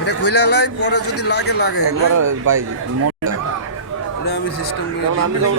এটা খুলে লাই পরে যদি লাগে লাগে একবার ভাই মনটা এটা আমি সিস্টেম যেমন আমি যখন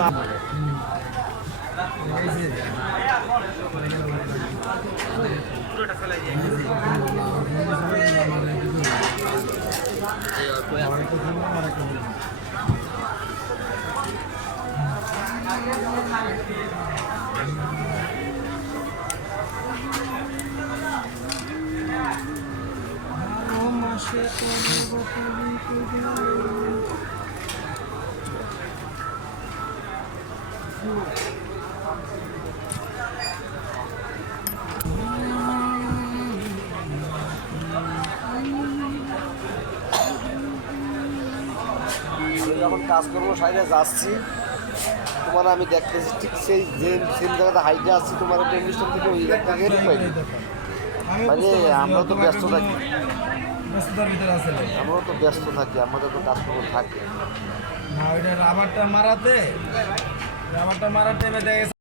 যখন কাজকর্ম সাইডে যাচ্ছি তোমার আমি দেখতেছি ঠিক সেই যে সেম জায়গাতে হাইটে আসছি তোমার টেলিভিশন থেকে ওই একটা গেট পাইনি মানে আমরা তো ব্যস্ত থাকি আমরাও তো ব্যস্ত থাকি আমাদের তো কাজকর্ম থাকে রাবারটা মারাতে টাইমে দেখে